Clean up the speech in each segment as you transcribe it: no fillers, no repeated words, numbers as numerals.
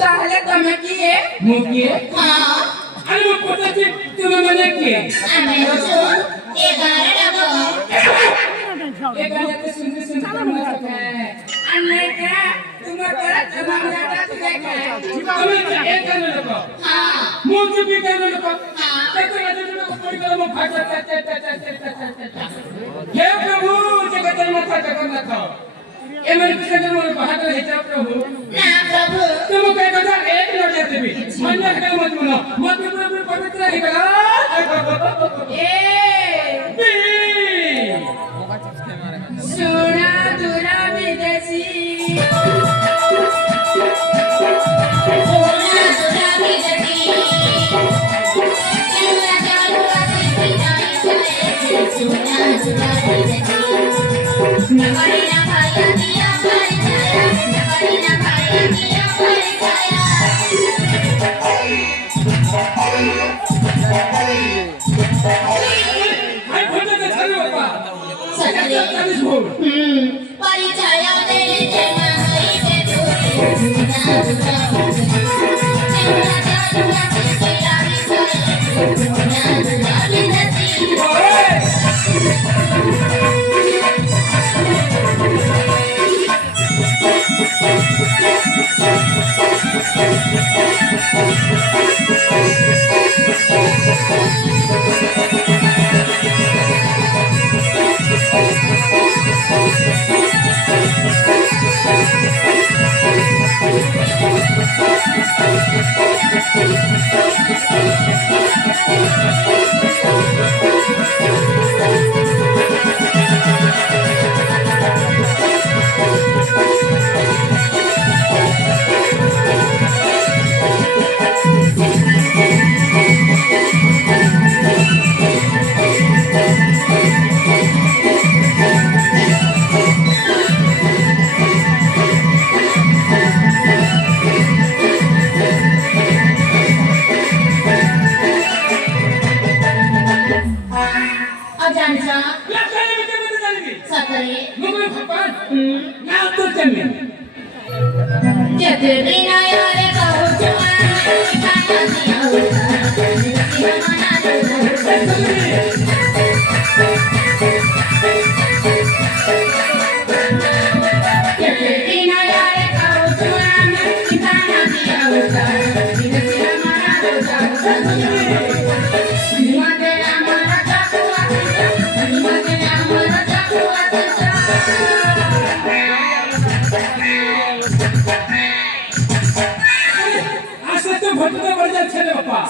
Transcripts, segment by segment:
তাহলে তুমি কি মুখে আমি পড়তেছি তুমি মনে কি আমি হচ্ছে এগারে লাগো এগারে তো শুনতে শুনতে মনে থাকে अन्य क्या तुम्हारा जन्म जाता तुझे তুমি এগারে লাগো हां মুখ भी এগারে লাগো हां तो तो को पड़ी गलो मुख फाटा हे प्रभु जगत माथा जगन्नाथ एमन किसे मोर बाहर है प्रभु ना प्रभु तुम कह कथा एक नजर देवी मन के मत मनो मत प्रभु पवित्र है गला ए बी सोना दूरा विदेशी सोना दूरा विदेशी चलवा चलवा से जाए सोना दूरा विदेशी नगरी ना भाया दिया भाई छाया नगरी ना भाया दिया भाई छाया भाई खोटे से चलो बाबा सच्चे परी छाया तेरे चेहरा हरी से सोना दूरा चलवा चलवा से जाए सोना दूरा विदेशी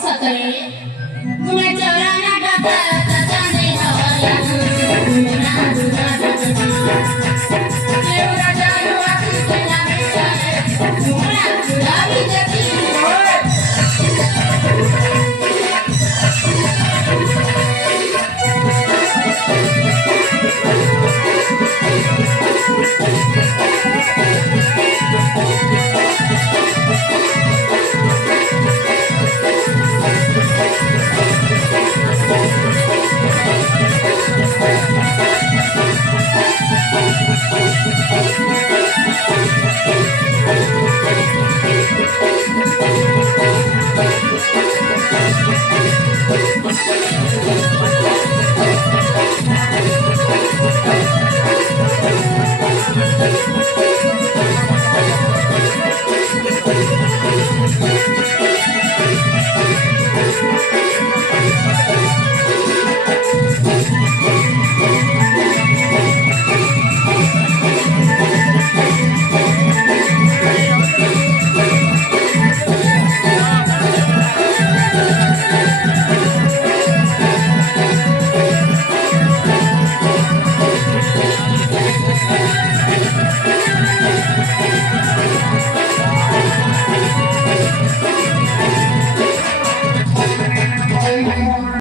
सतरे